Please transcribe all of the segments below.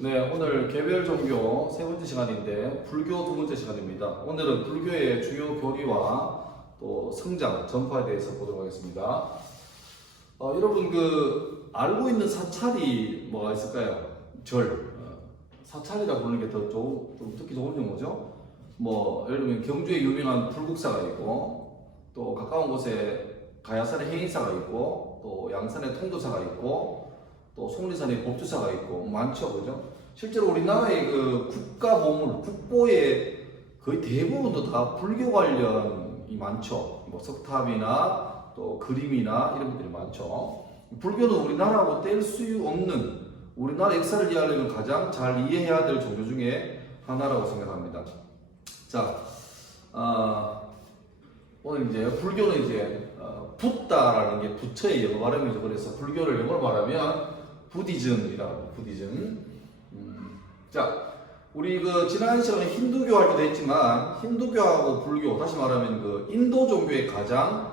네, 오늘 개별 종교 세 번째 시간인데 불교 두 번째 시간입니다. 오늘은 불교의 주요 교리와 또 성장, 전파에 대해서 보도록 하겠습니다. 여러분 알고 있는 사찰이 뭐가 있을까요? 사찰이라 부르는 게 더 좀 듣기 좋은 용어죠. 예를 들면 경주에 유명한 불국사가 있고, 또 가까운 곳에 가야산에 해인사가 있고, 또 양산에 통도사가 있고, 또 속리산에 법주사가 있고 많죠, 그죠? 실제로 우리나라의 국가 보물, 국보의 거의 대부분도 다 불교 관련이 많죠. 석탑이나 또 그림이나 이런 것들이 많죠. 불교는 우리나라하고 뗄 수 없는, 우리나라 역사를 이해하려면 가장 잘 이해해야 될 종교 중에 하나라고 생각합니다. 자, 오늘 이제 불교는 붓다라는 게 부처의 영어 발음이죠. 그래서 불교를 영어로 말하면 부디즘이라고, 부디즘. 자, 우리 지난 시간에 힌두교 할 때도 했지만, 힌두교하고 불교, 다시 말하면 인도 종교의 가장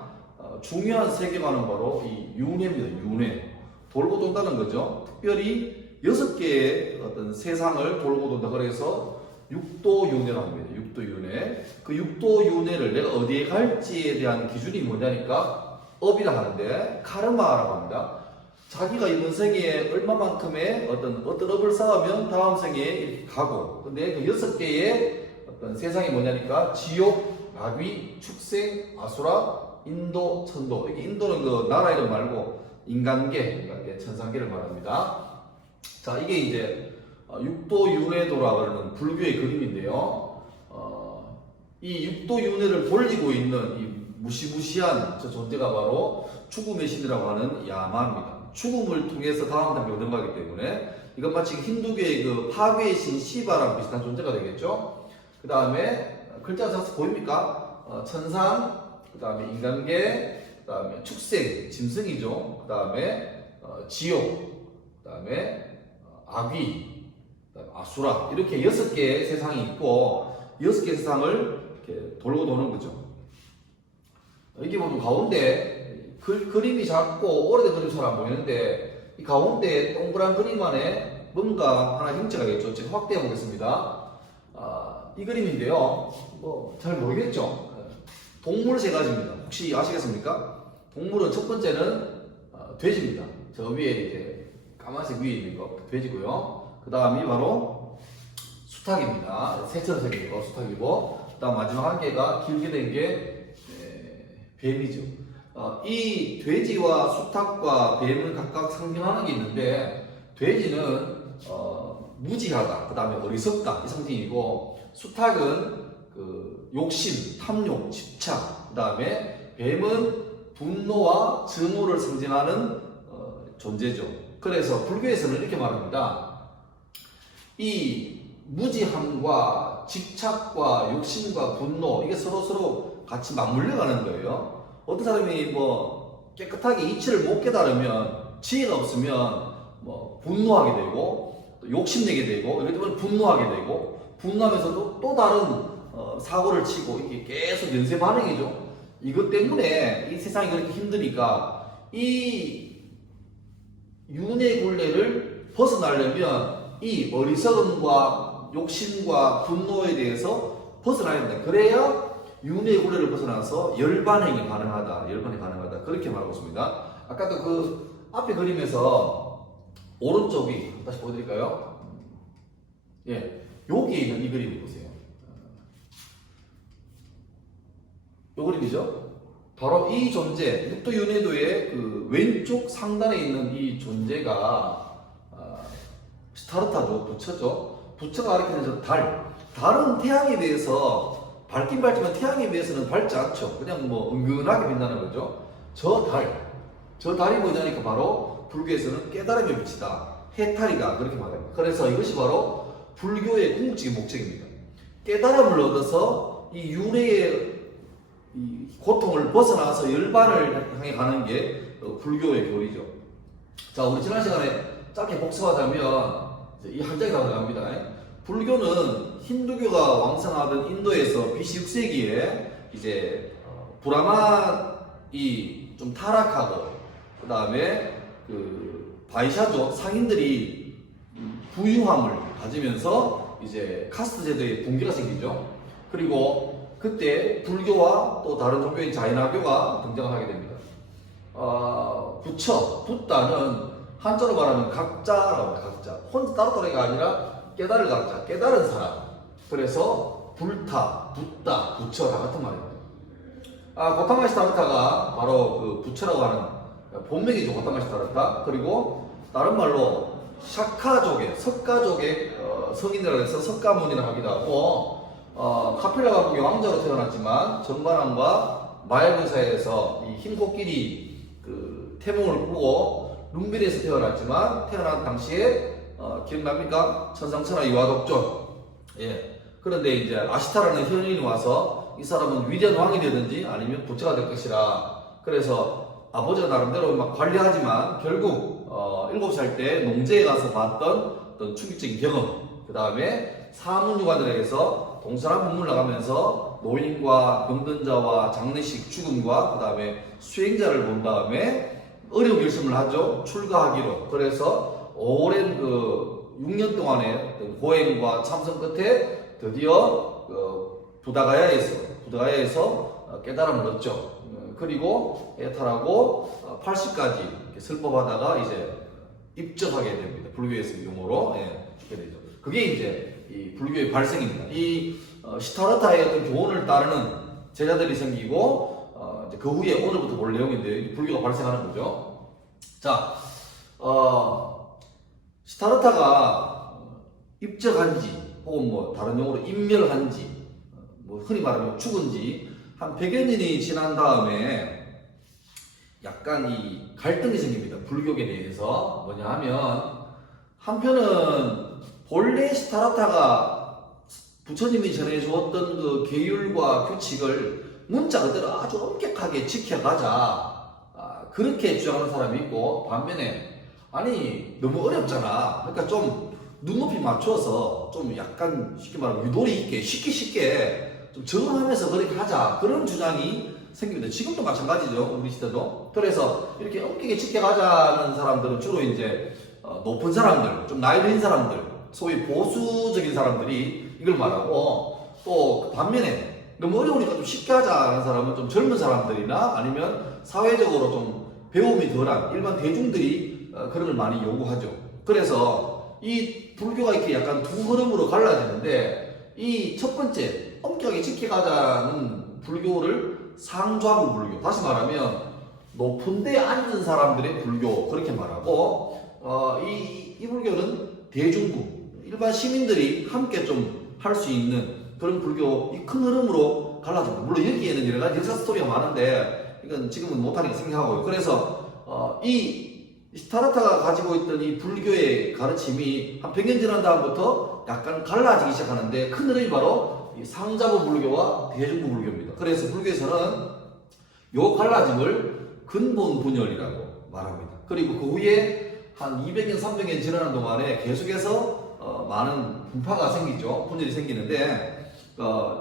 중요한 세계관은 바로 이 윤회입니다. 윤회. 돌고 돈다는 거죠. 특별히 6개의 어떤 세상을 돌고 돈다. 그래서 육도윤회라고 합니다. 육도윤회. 그 육도윤회를 내가 어디에 갈지에 대한 기준이 뭐냐니까 업이라 하는데, 카르마라고 합니다. 자기가 이번 생에 얼마만큼의 어떤 업을 쌓으면 다음 생에 이렇게 가고, 근데 그 6개의 어떤 세상이 뭐냐니까 지옥, 악귀, 축생, 아수라, 인도, 천도. 이게 인도는 나라 이름 말고 인간계, 천상계를 말합니다. 자, 이게 이제 육도윤회도라 그러는 불교의 그림인데요. 이 육도윤회를 돌리고 있는 이 무시무시한 저 존재가 바로 죽음의 신이라고 하는 야마입니다. 죽음을 통해서 다음 단계로 넘어가기 때문에 이건 마치 힌두교의 파괴의 신 시바랑 비슷한 존재가 되겠죠. 그 다음에 글자 잘 보입니까? 천상, 그 다음에 인간계, 그 다음에 축생, 짐승이죠. 그 다음에 지옥, 그 다음에 악귀, 그 다음에 아수라, 이렇게 6개의 세상이 있고 6개의 세상을 이렇게 돌고 도는 거죠. 이게 보면 가운데 그림이 작고 오래된 그림 잘 안 보이는데, 이 가운데 동그란 그림 안에 뭔가 하나 형체가 있죠. 제가 확대해 보겠습니다. 이 그림인데요. 잘 모르겠죠? 동물 세 가지입니다. 혹시 아시겠습니까? 동물은 첫 번째는 돼지입니다. 저 위에 이제 까만색 위에 있는 거 돼지고요. 그 다음이 바로 수탉입니다. 새처럼 생긴 거 수탉이고, 그 다음 마지막 한 개가 길게 된 게 뱀이죠. 이 돼지와 수탉과 뱀은 각각 상징하는 게 있는데, 돼지는 무지하다, 그 다음에 어리석다 이 상징이고, 수탉은 욕심, 탐욕, 집착, 그 다음에 뱀은 분노와 증오를 상징하는 존재죠. 그래서 불교에서는 이렇게 말합니다. 이 무지함과 집착과 욕심과 분노, 이게 서로 같이 맞물려 가는 거예요. 어떤 사람이 깨끗하게 이치를 못 깨달으면, 지혜가 없으면 분노하게 되고, 또 욕심내게 되고, 예를 들면 분노하게 되고, 분노하면서도 또 다른 사고를 치고, 이게 계속 연쇄 반응이죠. 이것 때문에 이 세상이 그렇게 힘드니까 이 윤회 굴레를 벗어나려면 이 어리석음과 욕심과 분노에 대해서 벗어나야 된다. 그래야 윤회 굴레를 벗어나서 열반행이 가능하다. 그렇게 말하고 있습니다. 아까도 앞에 그림에서 오른쪽이, 다시 보여드릴까요? 예, 여기에 있는 이 그림 보세요. 이 그림이죠? 바로 이 존재, 육도윤회도의 왼쪽 상단에 있는 이 존재가 스타르타죠, 부처죠. 부처가 가리키는 달은 태양에 비해서 밝긴 밝지만 태양에 비해서는 밝지 않죠. 그냥 은근하게 빛나는 거죠. 저 달이 뭐냐니까 바로 불교에서는 깨달음의 빛이다, 해탈이다, 그렇게 말합니다. 그래서 이것이 바로 불교의 궁극적인 목적입니다. 깨달음을 얻어서 이 윤회의 이 고통을 벗어나서 열반을 향해 가는 게 불교의 교리죠. 자, 우리 지난 시간에 짧게 복습하자면 이 한 장이 나갑니다. 불교는 힌두교가 왕성하던 인도에서 BC 6세기에 이제 브라만이 좀 타락하고, 그 다음에 바이샤족 상인들이 부유함을 가지면서 이제 카스트 제도의 붕괴가 생기죠. 그리고 그때 불교와 또 다른 종교인 자인화교가 등장을 하게 됩니다. 붓다는 한자로 말하면 각자라고 해요. 각자. 혼자 따로따로가 아니라 깨달을 각자, 깨달은 사람. 그래서 불타, 붓다, 부처 다 같은 말입니다. 고타마 시타르타가 바로 그 부처라고 하는 본명이죠. 고타마 시타르타. 그리고 다른 말로 샤카족의, 석가족의 성인이라고 해서 석가문이라고 하기도 하고, 카필라 왕국의 왕자로 태어났지만 정관왕과 마야군 사이에서 이 힘코끼리 그 태몽을 꾸고 룸빌에서 태어났지만 태어난 당시에 기억납니까? 천상천하 이화독존. 예. 그런데 이제 아시타라는 현인이 와서 이 사람은 위대한 왕이 되든지 아니면 부처가 될 것이라. 그래서 아버지가 나름대로 막 관리하지만 결국 7살 때 농제에 가서 봤던 어떤 충격적인 경험, 그 다음에 사문유관들에게서 동서남 문물 나가면서 노인과 병든 자와 장례식 죽음과 그 다음에 수행자를 본 다음에 어려운 결심을 하죠. 출가하기로. 그래서 오랜 그 6년 동안의 고행과 참선 끝에 드디어 부다가야에서 깨달음을 얻죠. 그리고 해탈하고 80까지 슬퍼하다가 이제 입적하게 됩니다. 불교에서 용어로 죽게 되죠. 그게 이제 이 불교의 발생입니다. 이 시타르타의 어떤 교훈을 따르는 제자들이 생기고 이제 그 후에 오늘부터 볼 내용인데 불교가 발생하는 거죠. 자, 시타르타가 입적한지 혹은 뭐 다른 용어로 인멸한지 뭐 흔히 말하면 죽은지 한 100여 년이 지난 다음에 약간 이 갈등이 생깁니다. 불교에 대해서 뭐냐 하면 한편은 본래 시타르타가 부처님이 전해주었던 그 계율과 규칙을 문자 그대로 아주 엄격하게 지켜가자 그렇게 주장하는 사람이 있고, 반면에 아니 너무 어렵잖아, 그러니까 좀 눈높이 맞춰서 좀 약간 쉽게 말하면 유도리 있게 쉽게 좀 적응하면서 그렇게 하자, 그런 주장이 생깁니다. 지금도 마찬가지죠. 우리 시대도. 그래서 이렇게 엄격하게 지켜가자는 사람들은 주로 이제 높은 사람들, 좀 나이 든 사람들, 소위 보수적인 사람들이 이걸 말하고, 또 반면에 너무 어려우니까 좀 쉽게 하자는 사람은 좀 젊은 사람들이나 아니면 사회적으로 좀 배움이 덜한 일반 대중들이 그런 걸 많이 요구하죠. 그래서 이 불교가 이렇게 약간 두 흐름으로 갈라지는데, 이 첫 번째 엄격하게 지켜가자는 불교를 상좌부 불교, 다시 말하면 높은 데 앉은 사람들의 불교, 그렇게 말하고, 이 불교는 대중부, 일반 시민들이 함께 좀 할 수 있는 그런 불교, 이 큰 흐름으로 갈라집니다. 물론 여기에는 여러 가지 역사 스토리가 많은데 이건 지금은 못하니까 생각하고요. 그래서 이 시타르타가 가지고 있던 이 불교의 가르침이 한 100년 지난 다음부터 약간 갈라지기 시작하는데, 큰 흐름이 바로 이 상자부 불교와 대중부 불교입니다. 그래서 불교에서는 요 갈라짐을 근본 분열이라고 말합니다. 그리고 그 후에 한 200년, 300년 지나는 동안에 계속해서 많은 분파가 생기죠. 분열이 생기는데,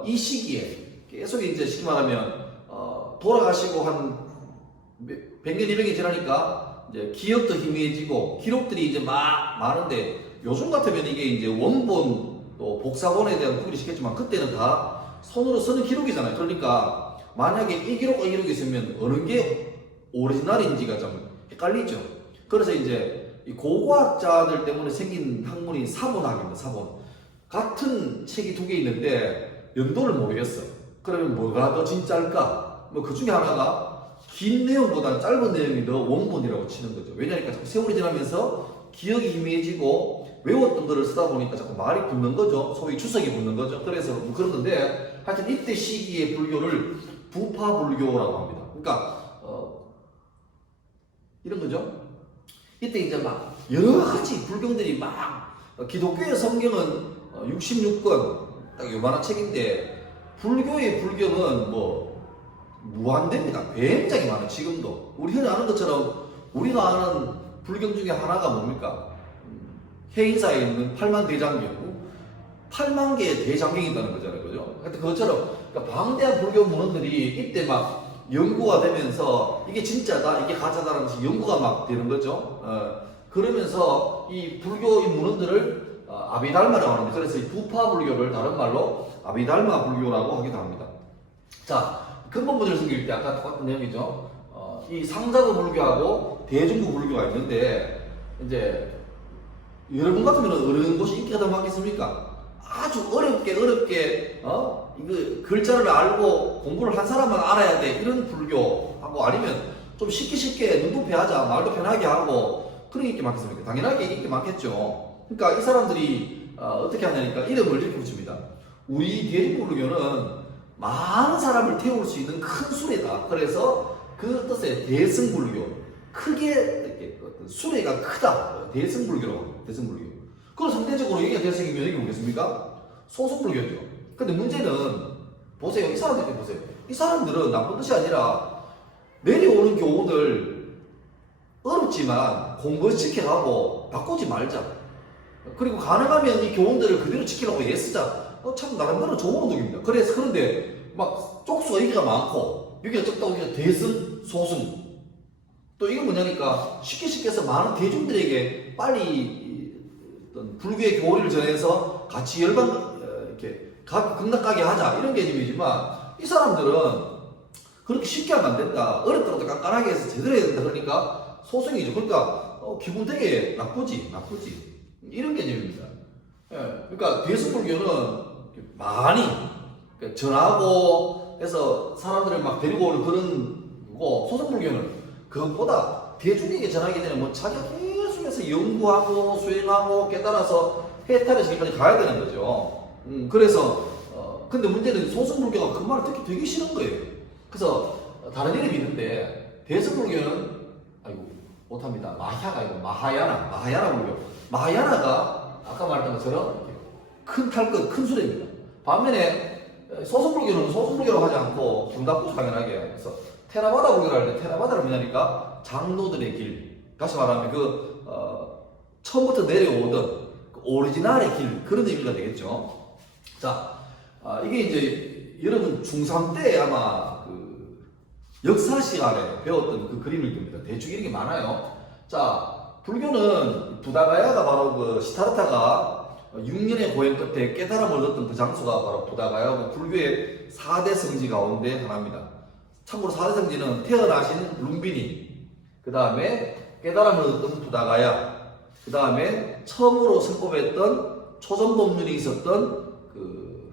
이 시기에 계속 이제 쉽게 말하면 돌아가시고 한 100년, 200년 지나니까 이제 기억도 희미해지고 기록들이 이제 막 많은데, 요즘 같으면 이게 이제 원본 또 복사본에 대한 구분이 쉽겠지만 그때는 다 손으로 쓰는 기록이잖아요. 그러니까 만약에 이 기록과 이 기록이 있으면 어느 게 오리지널인지가 좀 헷갈리죠. 그래서 이제 이 고고학자들 때문에 생긴 학문이 사본학입니다. 사본. 같은 책이 두 개 있는데 연도를 모르겠어요. 그러면 뭐가 더 진짜일까? 뭐 그 중에 하나가 긴 내용보다는 짧은 내용이 더 원본이라고 치는 거죠. 왜냐니까 자꾸 세월이 지나면서 기억이 희미해지고 외웠던 거를 쓰다 보니까 자꾸 말이 붙는 거죠. 소위 추석이 붙는 거죠. 그래서 뭐 그런 건데, 하여튼 이때 시기의 불교를 부파불교라고 합니다. 그러니까 이런 거죠. 이때 이제 막 여러 가지 불경들이 막, 기독교의 성경은 66권 딱 요만한 책인데 불교의 불경은 뭐 무한대입니다. 굉장히 많아요. 지금도 우리 흔히 아는 것처럼 우리가 아는 불경 중에 하나가 뭡니까? 해인사에 있는 8만 대장경, 8만 개의 대장경이 있다는 거잖아요. 그죠? 하여튼 그것처럼 그러니까 방대한 불교 문헌들이 이때 막 연구가 되면서 이게 진짜다, 이게 가짜다라는 연구가 막 되는 거죠. 그러면서 이 불교의 문헌들을 아비달마라고 하는데, 그래서 이 부파 불교를 다른 말로 아비달마 불교라고 하기도 합니다. 자, 근본부들 숨길 때 아까 똑같은 내용이죠. 이 상자부 불교하고 대중부 불교가 있는데, 이제 여러분 같으면 어느 곳이 인기가 더 많겠습니까? 아주 어렵게 이거 글자를 알고 공부를 한 사람만 알아야 돼 이런 불교하고, 아니면 좀 쉽게 눈높이 하자, 말도 편하게 하고 그런 게 인기 많겠습니까? 당연하게 인기 많겠죠. 그러니까 이 사람들이 어떻게 하냐니까 이름을 이렇게 붙입니다. 우리 대중불교는 많은 사람을 태울 수 있는 큰 수레다. 그래서 그 뜻의 대승불교, 크게 이렇게 수레가 크다. 대승불교라고 합니다. 대승불교. 그럼 상대적으로 얘기가 대승이면 여기 뭐겠습니까? 소승불교죠. 근데 문제는 보세요. 이 사람들 보세요. 이 사람들은 나쁜 뜻이 아니라 내려오는 교훈을 어렵지만 공부시켜가고 바꾸지 말자. 그리고 가능하면 이 교훈들을 그대로 지키라고 애쓰자. 참 나름대로 좋은 운동입니다. 그런데 막 쪽수가 여기가 많고 여기가 적다고 여기가 대승, 소승. 또 이건 뭐냐니까 쉽게 해서 많은 대중들에게 빨리 어떤 불교의 교리를 전해서 같이 이렇게 극락가게 하자 이런 개념이지만, 이 사람들은 그렇게 쉽게 하면 안 된다. 어렵더라도 깐깐하게 해서 제대로 해야 된다. 그러니까 소승이죠. 그러니까 기분 되게 나쁘지 이런 개념입니다. 예, 그러니까 대승불교는 많이 전하고 해서 사람들을 막 데리고 오는 그런 거고, 소승불교는 그것보다 대중에게 전하기 전에 뭐 자기가 계속해서 연구하고 수행하고 깨달아서 해탈의 세계까지 가야 되는 거죠. 그래서 근데 문제는 소승불교가 그 말을 듣기 되게 싫은 거예요. 그래서 다른 이름이 있는데, 대승불교는 못합니다. 마하가 아니고 마하야나 불교. 마하야나가 아까 말했던 것처럼 큰 탈것, 큰 수레입니다. 반면에 소승불교는 소승불교라고 하지 않고 중답부터 당연하게, 그래서 테라바다 불교를 할 때 테라바다를 뭐냐니까 장로들의 길, 다시 말하면 처음부터 내려오던 그 오리지널의 길, 그런 의미가 되겠죠. 자, 이게 이제 여러분 중3 때 아마 그 역사 시간에 배웠던 그 그림일 겁니다. 대충 이런 게 많아요. 자, 불교는 부다가야가 바로 그 시타르타가 6년의 고행 끝에 깨달음을 얻었던 그 장소가 바로 부다가야고, 불교의 4대 성지 가운데 하나입니다. 참고로 4대 성지는 태어나신 룸비니, 그 다음에 깨달음을 얻었던 부다가야, 그 다음에 처음으로 선법했던 초전법륜이 있었던 그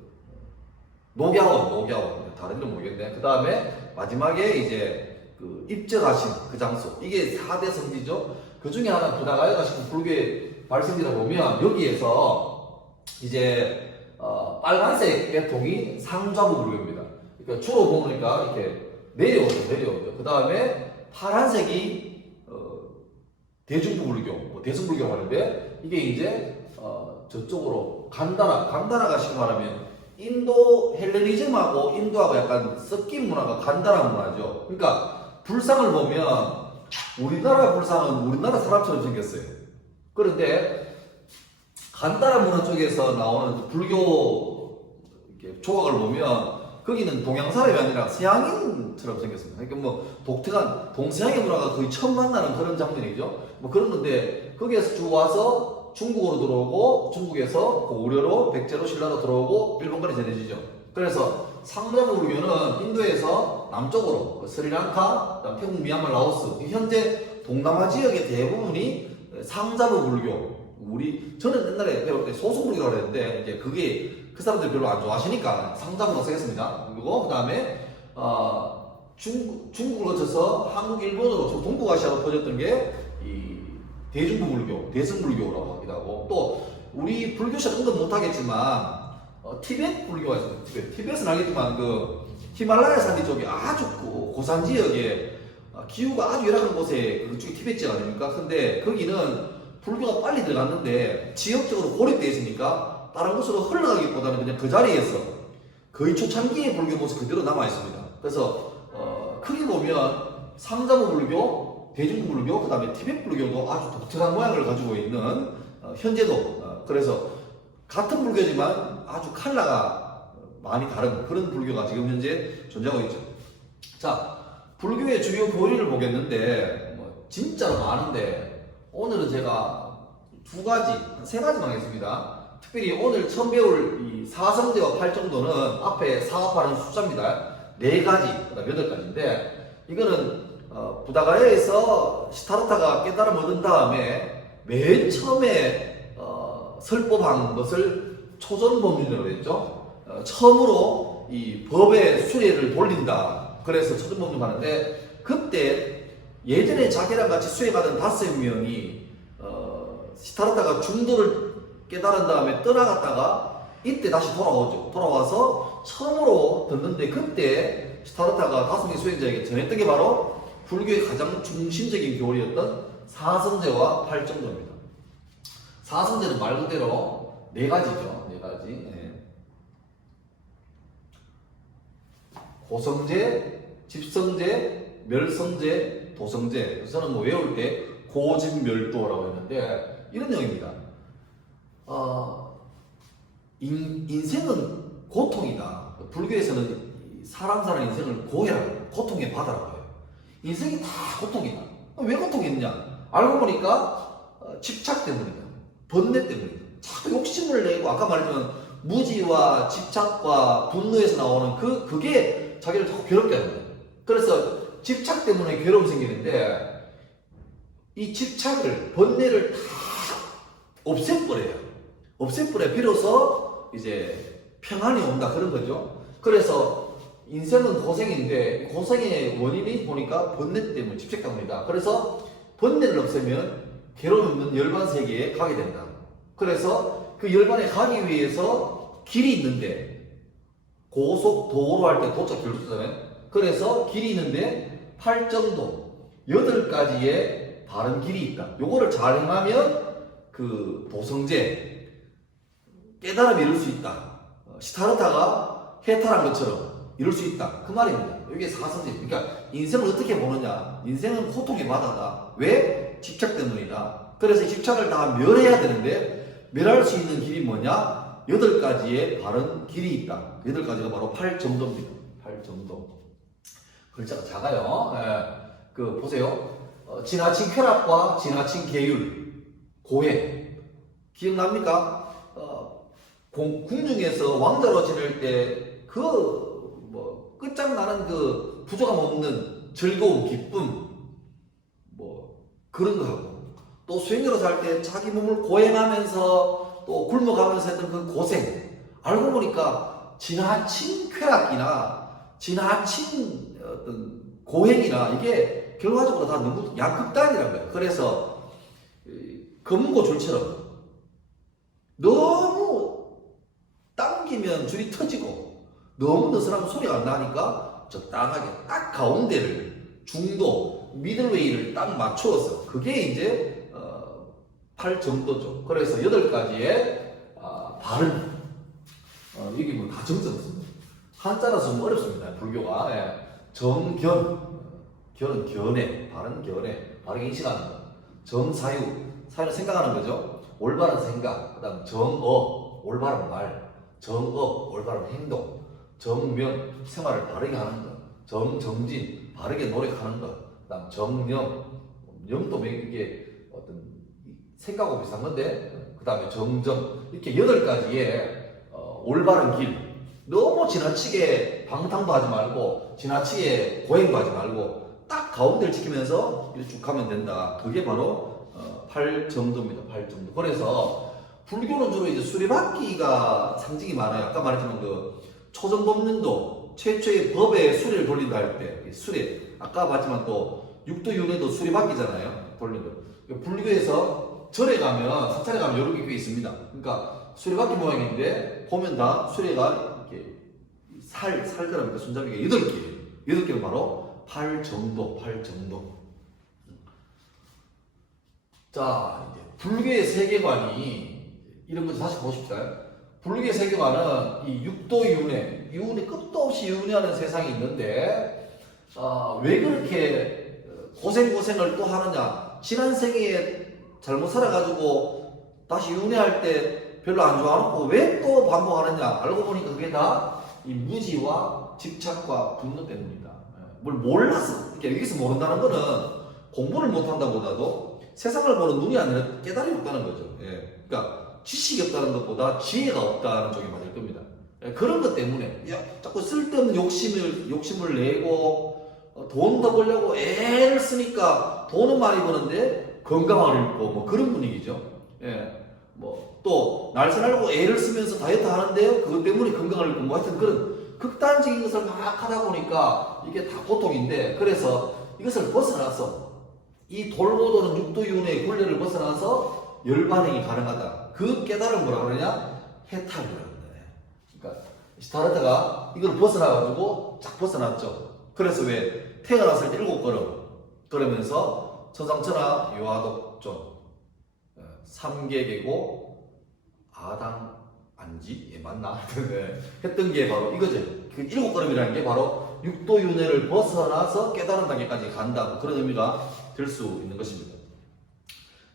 녹야원, 다른 이름 모르겠네. 그 다음에 마지막에 이제 그 입적하신 그 장소, 이게 4대 성지죠. 그 중에 하나 부다가야가 지금 불교의 발성지다 보면 여기에서 이제 빨간색 계통이 상좌부 불교입니다. 그러니까 주로 보니까 이렇게 내려오죠. 그 다음에 파란색이 대중부 불교, 뭐 대승불교라고 하는데, 이게 이제 저쪽으로 간다나가 쉽게 말하면 인도 헬레니즘하고 인도하고 약간 섞인 문화가 간다나 문화죠. 그러니까 불상을 보면 우리나라 불상은 우리나라 사람처럼 생겼어요. 그런데 간다나 문화 쪽에서 나오는 불교 조각을 보면 거기는 동양 사람이 아니라 서양인처럼 생겼습니다. 그러니까 뭐 독특한 동서양의 문화가 거의 처음 만나는 그런 장면이죠. 뭐 그런 건데, 거기에서 쭉 와서 중국으로 들어오고, 중국에서 고구려로, 백제로, 신라로 들어오고 일본까지 전해지죠. 그래서 상자부 불교는 인도에서 남쪽으로 스리랑카, 태국, 미얀마, 라오스, 현재 동남아 지역의 대부분이 상자부 불교. 저는 옛날에 배울 때 소승불교라고 했는데, 이제 그게 그 사람들이 별로 안 좋아하시니까 상자부로 쓰겠습니다. 그리고 그 다음에 중국을 거쳐서 한국, 일본으로 동북아시아로 퍼졌던 게 이 대중부 불교, 대승불교라고 하기도 하고, 또 우리 불교시는 언급 못하겠지만 티베트 불교가 있습니다. 티베트는 알겠지만 그 히말라야 산지 쪽에 아주 고산 지역에 기후가 아주 열악한 곳에 그쪽이 티베트 지역 아닙니까? 근데 거기는 불교가 빨리 들어갔는데 지역적으로 고립되어 있으니까 다른 곳으로 흘러가기보다는 그냥 그 자리에서 거의 초창기의 불교 모습 그대로 남아 있습니다. 그래서 크게 보면 상자부 불교, 대중부 불교, 그 다음에 티베트 불교도 아주 독특한 모양을 가지고 있는 현재도 그래서 같은 불교지만 아주 컬러가 많이 다른 그런 불교가 지금 현재 존재하고 있죠. 자, 불교의 주요 교리를 보겠는데 뭐 진짜로 많은데, 오늘은 제가 두 가지, 한 세 가지만 하겠습니다. 특별히 오늘 처음 배울 이 사성제와 팔정도는 앞에 사업하는 숫자입니다. 네 가지, 그다음 8가지인데 이거는 부다가야에서 시타르타가 깨달음 얻은 다음에 맨 처음에 설법한 것을 초전법륜이라고 했죠. 처음으로 이 법의 수레를 돌린다. 그래서 초전법륜 하는데 그때 예전에 자기랑 같이 수행하던 5명이 시타르타가 중도를 깨달은 다음에 떠나갔다가 이때 다시 돌아오죠. 돌아와서 처음으로 듣는데 그때 시타르타가 5명의 수행자에게 전했던 게 바로 불교의 가장 중심적인 교리였던 사성제와 팔정도입니다. 사성제는 말 그대로 네 가지죠. 네 가지. 네. 고성제, 집성제, 멸성제, 도성제. 저는 뭐 외울 때 고집멸도라고 했는데 이런 내용입니다. 인생은 고통이다. 불교에서는 사람 사는 인생을 고해라고, 고통의 바다라고 해요. 인생이 다 고통이다. 왜 고통이있냐? 알고 보니까 집착 때문이다. 번뇌 때문이다. 자꾸 욕심을 내고 아까 말했지만 무지와 집착과 분노에서 나오는 그게 자기를 자꾸 괴롭게 하는 거예요. 그래서 집착 때문에 괴로움이 생기는데 이 집착을, 번뇌를 다 없애버려요. 없애버려 비로소 이제 평안이 온다 그런 거죠. 그래서 인생은 고생인데 고생의 원인이 보니까 번뇌 때문에 집착 때문이다. 그래서 번뇌를 없애면 괴로움 없는 열반 세계에 가게 된다. 그래서 그 열반에 가기 위해서 길이 있는데 고속도로 할 때 도착 결수잖아요. 그래서 길이 있는데 팔정도 8가지의 바른 길이 있다. 요거를 잘 행하면 그 도성제 깨달음이 이룰 수 있다. 시타르타가 해탈한 것처럼 이룰 수 있다. 그 말입니다. 이게 사성제. 그러니까 인생을 어떻게 보느냐. 인생은 고통의 바다다. 왜? 집착 때문이다. 그래서 집착을 다 멸해야 되는데 멸할 수 있는 길이 뭐냐? 8가지의 바른 길이 있다. 8가지가 바로 팔정도입니다. 팔정도. 글자가 작아요. 그 보세요. 지나친 쾌락과 지나친 계율, 고해. 기억납니까? 궁중에서 왕자로 지낼 때 끝장나는 그 부족함 없는 즐거움, 기쁨, 그런 거 하고, 또 수행자로 살 때 자기 몸을 고행하면서 또 굶어가면서 했던 그 고생, 알고 보니까 지나친 쾌락이나 지나친 어떤 고행이나 이게 결과적으로 다 너무 양극단이라는 거예요. 그래서 검은고 줄처럼 너무 당기면 줄이 터지고 너무 느슨하면 소리가 안 나니까 적당하게 딱 가운데를 중도 미들웨이를 딱 맞추어서 그게 이제 팔정도죠. 그래서 8가지의 바른 이게 뭐 다 정점입니다. 한자라서 좀 어렵습니다. 불교가. 정견, 견은 견해, 바른 견해, 바르게 인식하는 것. 정사유, 사유는 생각하는 거죠. 올바른 생각. 그 다음 정어, 올바른 말. 정업, 올바른 행동. 정명, 생활을 바르게 하는 것. 정진, 바르게 노력하는 것. 그 다음 정령, 영도 이게 어떤 생각하고 비슷한 건데, 그 다음에 정정, 이렇게 8가지의 올바른 길. 너무 지나치게 방탕도 하지 말고 지나치게 고행도 하지 말고 딱 가운데를 지키면서 이렇게 쭉 가면 된다. 그게 바로 팔정도입니다. 팔정도. 그래서 불교는 주로 이제 수레바퀴가 상징이 많아요. 아까 말했지만 그 초정법륜도 최초의 법의 수레를 돌린다 할 때 수레. 아까 봤지만 또 육도윤회도 수레바퀴잖아요. 돌리는 거. 불교에서 절에 가면 사찰에 가면 여러 개 있습니다. 그러니까 수레바퀴 모양인데 보면 다 수레가 이렇게 살그럽니까 손잡이가 8개. 8개는 바로 팔정도. 자, 이제 불교의 세계관이 이런 거 다시 보십시오. 불교의 세계관은 이 육도윤회, 끝도 없이 윤회하는 세상이 있는데 왜 그렇게 고생을 또 하느냐? 지난 생에 잘못 살아가지고 다시 윤회할 때 별로 안 좋아하고 왜 또 반복하느냐? 알고 보니까 그게 다 이 무지와 집착과 분노 때문입니다. 뭘 몰라서, 이렇게 여기서 모른다는 거는 공부를 못한다보다도 세상을 보는 눈이 아니라 깨달음이 없다는 거죠. 예. 그러니까 지식이 없다는 것보다 지혜가 없다는 쪽이 맞을 겁니다. 예. 그런 것 때문에 자꾸 쓸데없는 욕심을 내고 돈 더 벌려고 애를 쓰니까 돈은 많이 버는데 건강을 잃고 뭐 그런 분위기죠. 예. 뭐 또 날씬하려고 애를 쓰면서 다이어트 하는데 그것 때문에 건강을 잃고 뭐 하여튼 그런 극단적인 것을 막 하다 보니까 이게 다 고통인데, 그래서 이것을 벗어나서 이 돌고 도는 육도윤회의 굴레를 벗어나서 열반행이 가능하다. 그 깨달음을 뭐라 그러냐? 해탈이라고 그러네. 그러니까 시타르타가 이걸 벗어나가지고 쫙 벗어났죠. 그래서 왜 태어났을 때 7걸음 그러면서 천상천하 요하독존 3계계고 아당 안지? 예, 맞나? 했던 게 바로 이거죠. 그 7걸음이라는 게 바로 육도윤회를 벗어나서 깨달은 단계까지 간다. 그런 의미가 될 수 있는 것입니다.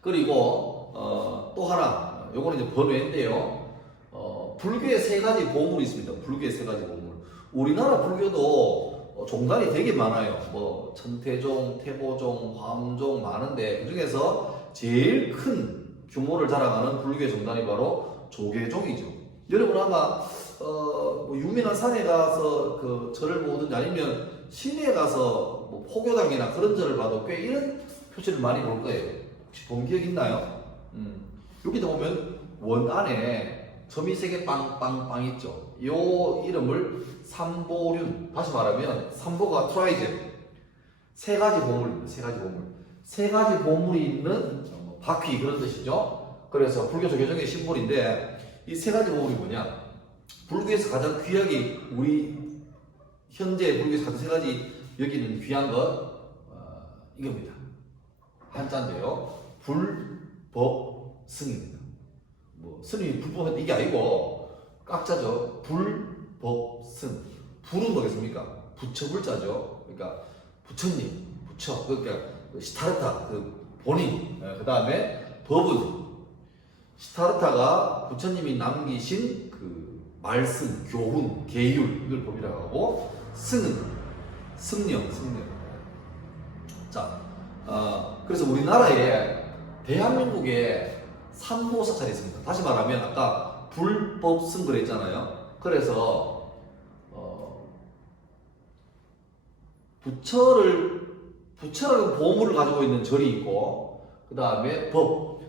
그리고 또 하나, 요거는 이제 번외인데요. 불교의 3가지 보물이 있습니다. 불교의 3가지 보물. 우리나라 불교도 종단이 되게 많아요. 뭐 천태종, 태보종, 화엄종 많은데 그 중에서 제일 큰 규모를 자랑하는 불교의 종단이 바로 조계종이죠. 여러분 아마 뭐 유명한 산에 가서 그 절을 보든지 아니면 시내에 가서 뭐 포교당이나 그런 절을 봐도 꽤 이런 표시를 많이 볼 거예요. 혹시 본 기억 있나요? 여기도 보면 원 안에 점이 3개 빵빵빵 있죠. 요 이름을 삼보륜, 다시 말하면 삼보가 트라이젠, 3가지 보물입니다. 3가지 보물. 3가지 보물이 있는 바퀴, 그런 뜻이죠. 그래서 불교 조계종의 심볼인데 이 3가지 보물이 뭐냐? 불교에서 가장 귀하게, 우리 현재 불교에서 가장 3가지 여기는 귀한 것 이겁니다. 한자인데요. 불, 법, 승입니다. 뭐 스님이 불법했다 이게 아니고 깍자죠. 불, 법, 승. 불은 뭐겠습니까? 부처 불자죠. 그러니까 부처님, 부처, 그러니까 시타르타, 그 본인. 그 다음에 법은 시타르타가 부처님이 남기신 그 말씀, 교훈, 계율, 이걸 법이라고 하고, 승은 승령. 자, 그래서 우리나라에 대한민국에 삼보사찰이 있습니다. 다시 말하면 아까 불법승 그랬잖아요. 그래서 부처라는 보물을 가지고 있는 절이 있고, 그 다음에 법,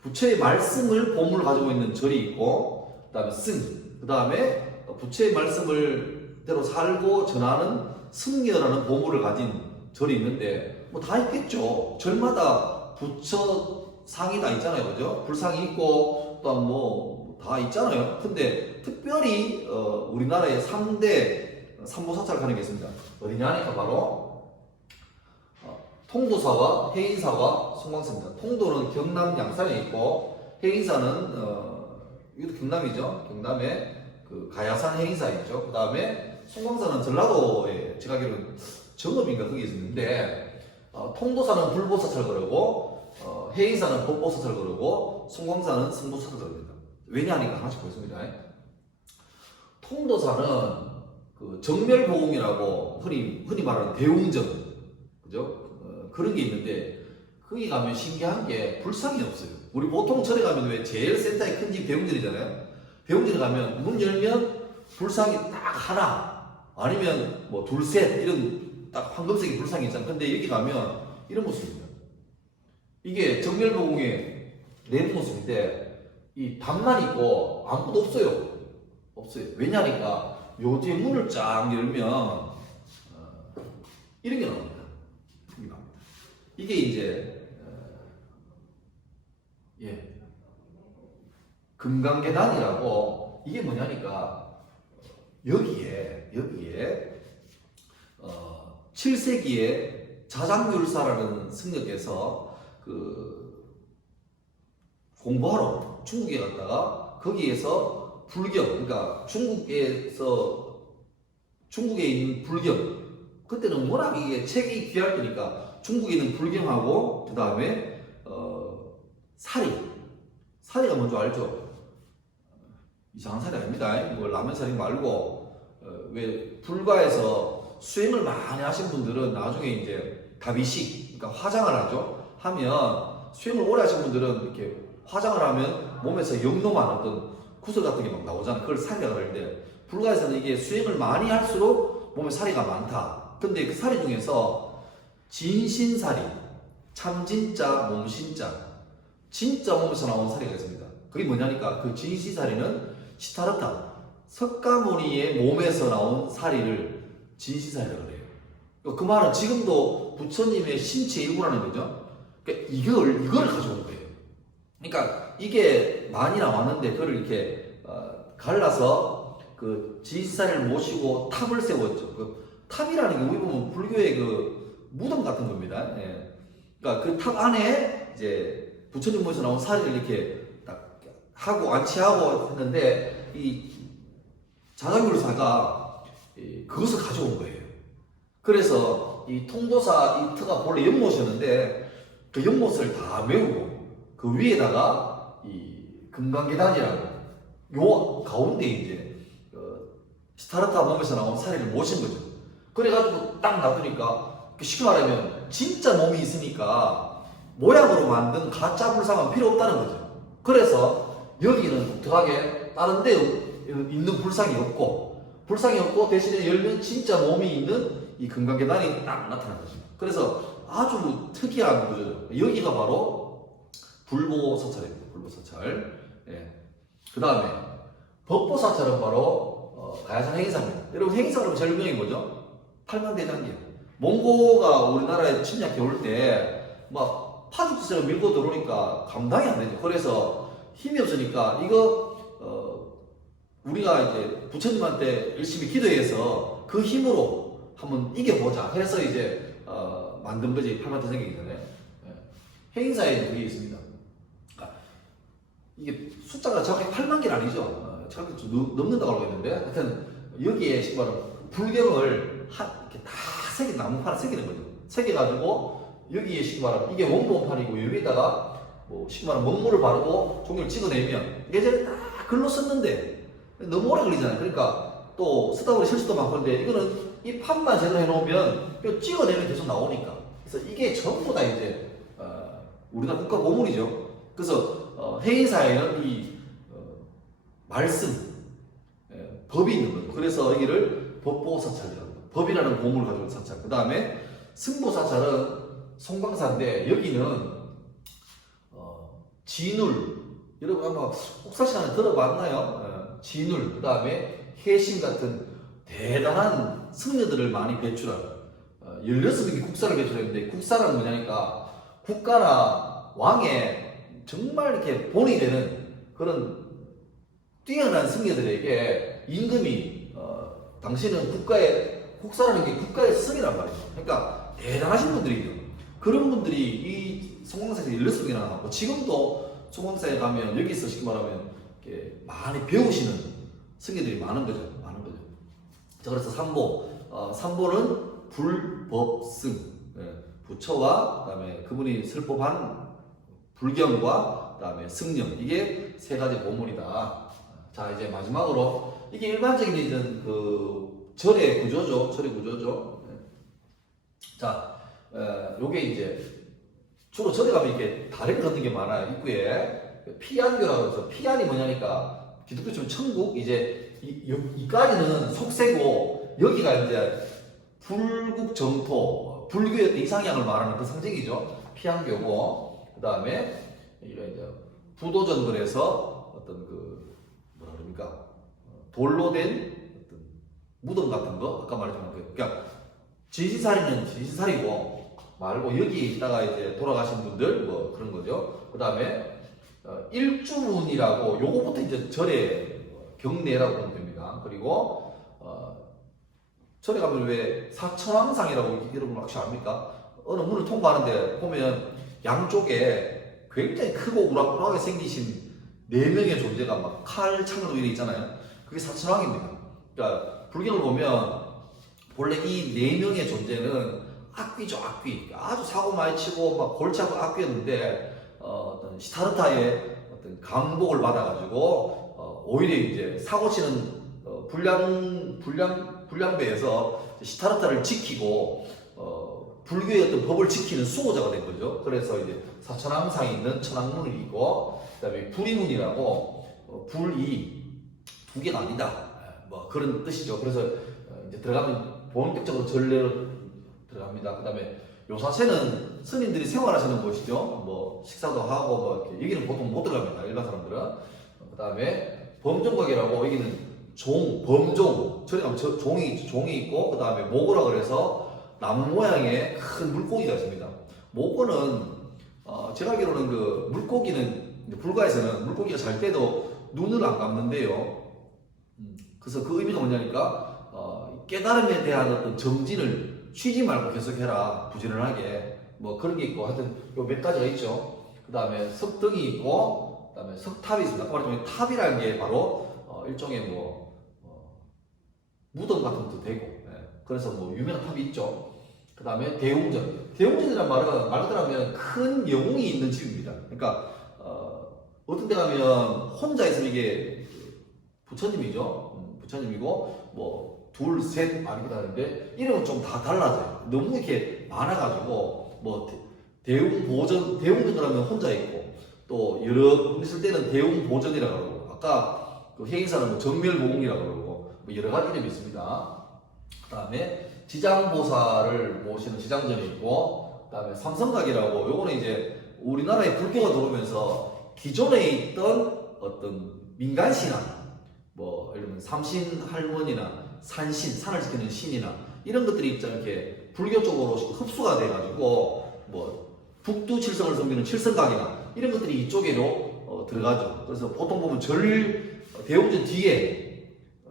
부처의 말씀을 보물을 가지고 있는 절이 있고, 그 다음에 승, 그 다음에 부처의 말씀을 대로 살고 전하는 승려라는 보물을 가진 절이 있는데, 뭐 다 있겠죠. 절마다 부처 상이 다 있잖아요. 그죠? 불상이 있고, 또 뭐 다 있잖아요. 근데 특별히 우리나라의 3대 삼보사찰을 하는 게 있습니다. 어디냐 하니까 바로 통도사와 해인사와 송광사입니다. 통도는 경남 양산에 있고, 해인사는 이것도 경남이죠. 경남에 그 가야산 해인사 있죠. 그 다음에 송광사는 전라도에, 제가 알기로는 정읍인가 그게 있는데, 통도사는 불보사찰 그러고, 해인사는 법보사찰 그러고, 송광사는 승보사찰 그럽니다. 왜냐하니까 하나씩 보겠습니다. 통도사는 그 정멸보궁이라고 흔히 말하는 대웅전, 그죠? 그런 게 있는데, 거기 가면 신기한 게 불상이 없어요. 우리 보통 절에 가면 왜 제일 센터에 큰 집 대웅전이잖아요. 대웅전에 가면 문 열면 불상이 딱 하나, 아니면 뭐 둘, 셋, 이런 딱 황금색의 불상이 있잖아요. 근데 여기 가면 이런 모습입니다. 이게 정멸보궁의 내부 모습인데, 이 방만 있고 아무것도 없어요. 왜냐니까 요 뒤에 문을 쫙 열면 이런 게 나옵니다. 이게 이제 금강계단이라고, 이게 뭐냐니까 여기에 7세기에 자장률사라는 승려께서 그 공부하러 중국에 갔다가 거기에서 불경, 그러니까 중국에 있는 불경, 그때는 워낙 이게 책이 귀할 때니까 중국에 있는 불경하고, 그 다음에 사리가 뭔지 알죠? 이상한 사리 아닙니다. 뭐 라면 사리 말고, 왜 불가에서 수행을 많이 하신 분들은 나중에 이제 다비식, 그러니까 화장을 하죠. 하면 수행을 오래 하신 분들은 이렇게 화장을 하면 몸에서 영롱한 어떤 구슬 같은 게 막 나오잖아. 그걸 살이라고 하는데 불가에서는 이게 수행을 많이 할수록 몸에 살이가 많다. 근데 그 살이 중에서 진신살이, 참진짜, 몸신자, 진짜 몸에서 나온 살이가 있습니다. 그게 뭐냐니까 그 진신살이는 시타르타, 석가모니의 몸에서 나온 살이를 진신살이라고 그래요. 그 말은 지금도 부처님의 신체 일부라는 거죠. 그러니까 이걸 가져온 거예요. 그러니까 이게 많이 나왔는데 그걸 이렇게 갈라서 그 진신살이를 모시고 탑을 세웠죠. 그 탑이라는 게 우리 보면 불교의 그 무덤 같은 겁니다. 예. 그러니까 그 탑 안에 이제 부처님 몸에서 나온 살이를 이렇게 딱 하고 안치하고 했는데 이 자가율사가 그것을 가져온 거예요. 그래서 이 통도사 이 터가 본래 연못이었는데 그 연못을 다 메우고 그 위에다가 이 금강계단이라고 요 가운데 이제 시타르타 몸에서 나온 살이를 모신 거죠. 그래가지고 딱 놔두니까 쉽게 말하면 진짜 몸이 있으니까 모양으로 만든 가짜 불상은 필요 없다는 거죠. 그래서 여기는 독특하게 다른 데 있는 불상이 없고 대신에 열면 진짜 몸이 있는 이 금강계단이 딱 나타난 거죠. 그래서 아주 특이한 구조죠. 여기가 바로 불보사찰입니다. 불보사찰. 예. 그 다음에 법보사찰은 바로 가야산 행의사입니다. 여러분 행의사 그러면 제일 유명한 거죠? 팔만대장경. 몽고가 우리나라에 침략해 올 때 막 파죽지세로 밀고 들어오니까 감당이 안 되죠. 그래서 힘이 없으니까 이거 우리가 이제 부처님한테 열심히 기도해서 그 힘으로 한번 이겨보자 해서 이제 만든 거지. 팔만대장경이잖아요. 행사에 그게 있습니다. 이게 숫자가 정확히 8만 개는 아니죠. 정확히 좀 넘는다고 알고 있는데 하여튼 여기에 정말 불경을 이렇게 다 새기 나무판을 새기는 거죠. 새겨가지고 여기에 말하면 이게 원본판이고 여기다가 뭐 쉽게 말하면 먹물을 바르고 종이를 찍어내면 예전에 다 글로 썼는데 너무 오래 걸리잖아요. 그러니까 또 쓰다 보니 실수도 많던데 이거는 이 판만 제대로 해놓으면 찍어내면 계속 나오니까 그래서 이게 전부 다 이제 우리나라 국가 보물이죠. 그래서 해인사에는 이 말씀 법이 있는 거죠. 그래서 여기를 법보사찰이라고 합니다. 법이라는 보물을 가지고 사찰. 그 다음에 승보사찰은 송광사인데 여기는 진울, 여러분 아마 혹사 시간에 들어봤나요? 진울, 그 다음에 해심 같은 대단한 승려들을 많이 배출한 16명의 국사를 배출했는데 국사는 뭐냐니까 국가나 왕의 정말 이렇게 본이 되는 그런 뛰어난 승려들에게 임금이 당신은 국사라는 게 국가의 승이란 말이죠. 그러니까 대단하신 분들이죠. 그런 분들이 이 송광사에서 16명이나 나왔고 지금도 송광사에 가면 여기서 쉽게 말하면 이렇게 많이 배우시는 승려들이 많은 거죠. 자, 그래서 삼보는 불법승, 부처와 그다음에 그분이 설법한 불경과 그다음에 승령, 이게 세 가지 보물이다. 자, 이제 마지막으로 이게 일반적인 이제 그 절의 구조죠. 자, 요게 이제 주로 절에 가면 이렇게 다리를 걷는 게 많아요. 입구에 피안교라고 해서 피안이 뭐냐니까 기독교처럼 천국 이제 이까지는 속세고 여기가 이제 불국 정토 불교의 이상향을 말하는 그 상징이죠. 피안교고 그 다음에 이런 이제 부도전들에서 어떤 그 뭐라 그럽니까 돌로 된 어떤 무덤 같은 거 아까 말했지만 그러니까 진시살이는 진시살이고 말고 여기에 있다가 이제 돌아가신 분들 뭐 그런 거죠. 그 다음에 일주문이라고 요거부터 이제 절의 경례라고 보면 됩니다. 그리고 절에 가면 왜 사천왕상이라고 여러분 혹시 압니까? 어느 문을 통과하는데 보면 양쪽에 굉장히 크고 우락부락하게 생기신 4명의 존재가 막 칼, 창으로 이렇게 있잖아요. 그게 사천왕입니다. 그러니까 불경을 보면 본래 이 4명의 존재는 악귀죠, 악귀. 아주 사고 많이 치고 막 골치 아픈 악귀였는데 어떤 시타르타의 어떤 감복을 받아가지고 오히려 이제 사고 치는 불량배에서 시타르타를 지키고 불교의 어떤 법을 지키는 수호자가 된 거죠. 그래서 이제 사천왕상에 있는 천왕문이 있고, 그다음에 불이문이라고 불이 두 개가 아니다. 뭐 그런 뜻이죠. 그래서 이제 들어가면 본격적으로 전례로 들어갑니다. 그다음에 요사체는 스님들이 생활하시는 곳이죠. 뭐 식사도 하고 뭐 이렇게 여기는 보통 못 들어갑니다. 일반 사람들은. 그다음에 범종각이라고 여기는 범종 저리 가면 종이 있고 그다음에 모고라 그래서 나무 모양의 큰 물고기가 있습니다. 모고는 제가 알기로는 그 물고기는 불가에서는 물고기가 잘 때도 눈을 안 감는데요. 그래서 그 의미가 뭐냐니까 깨달음에 대한 어떤 정진을 쉬지 말고 계속해라 부지런하게 뭐 그런 게 있고 하여튼 요 몇 가지가 있죠. 그 다음에 석등이 있고 그 다음에 석탑이 있습니다. 말하자면 탑이라는 게 바로 일종의 뭐 무덤 같은 것도 되고 그래서 뭐 유명한 탑이 있죠. 그 다음에 대웅전이란 말 그대로 하면 큰 영웅이 있는 집입니다. 그러니까 어떤 데 가면 혼자 있으면 이게 부처님이죠. 부처님이고 뭐 둘, 셋 말이기도 하는데 이름은 좀 다 달라져요. 너무 이렇게 많아가지고 뭐 대웅보전 그러면 혼자 있고 또 여러 있을 때는 대웅보전이라고 그러고 아까 그 행사는 뭐 정멸보궁이라고 그러고 뭐 여러 가지 이름이 있습니다. 그 다음에 지장보살을 모시는 지장전이 있고 그 다음에 삼성각이라고 요거는 이제 우리나라에 불교가 들어오면서 기존에 있던 어떤 민간신앙 뭐 예를 들면 삼신 할머니나 산신, 산을 지키는 신이나 이런 것들이 입장 이렇게 불교 쪽으로 흡수가 돼가지고 뭐 북두 칠성을 섬기는 칠성각이나 이런 것들이 이쪽에로 들어가죠. 그래서 보통 보면 대웅전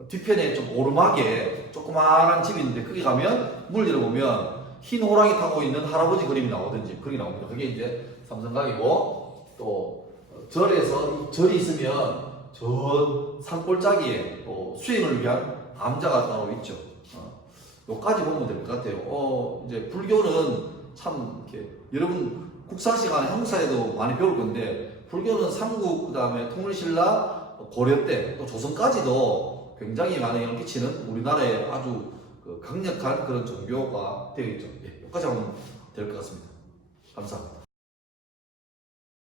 뒤편에 좀 오르막에 조그마한 집이 있는데 거기 가면 문을 열어보면 흰 호랑이 타고 있는 할아버지 그림이 나오든지 그런 게 나옵니다. 그게 이제 삼성각이고 또 절이 있으면 저 산골짜기에 또 수행을 위한 암자가 따로 있죠. 요까지 보면 될 것 같아요. 이제 불교는 참 이렇게 여러분 국사 시간에 한국 사회도 많이 배울 건데 불교는 삼국 그다음에 통일신라 고려 때 또 조선까지도 굉장히 많은 영향을 끼치는 우리나라의 아주 강력한 그런 종교가 되어 있죠. 여기까지 하면 될 것 같습니다. 감사합니다.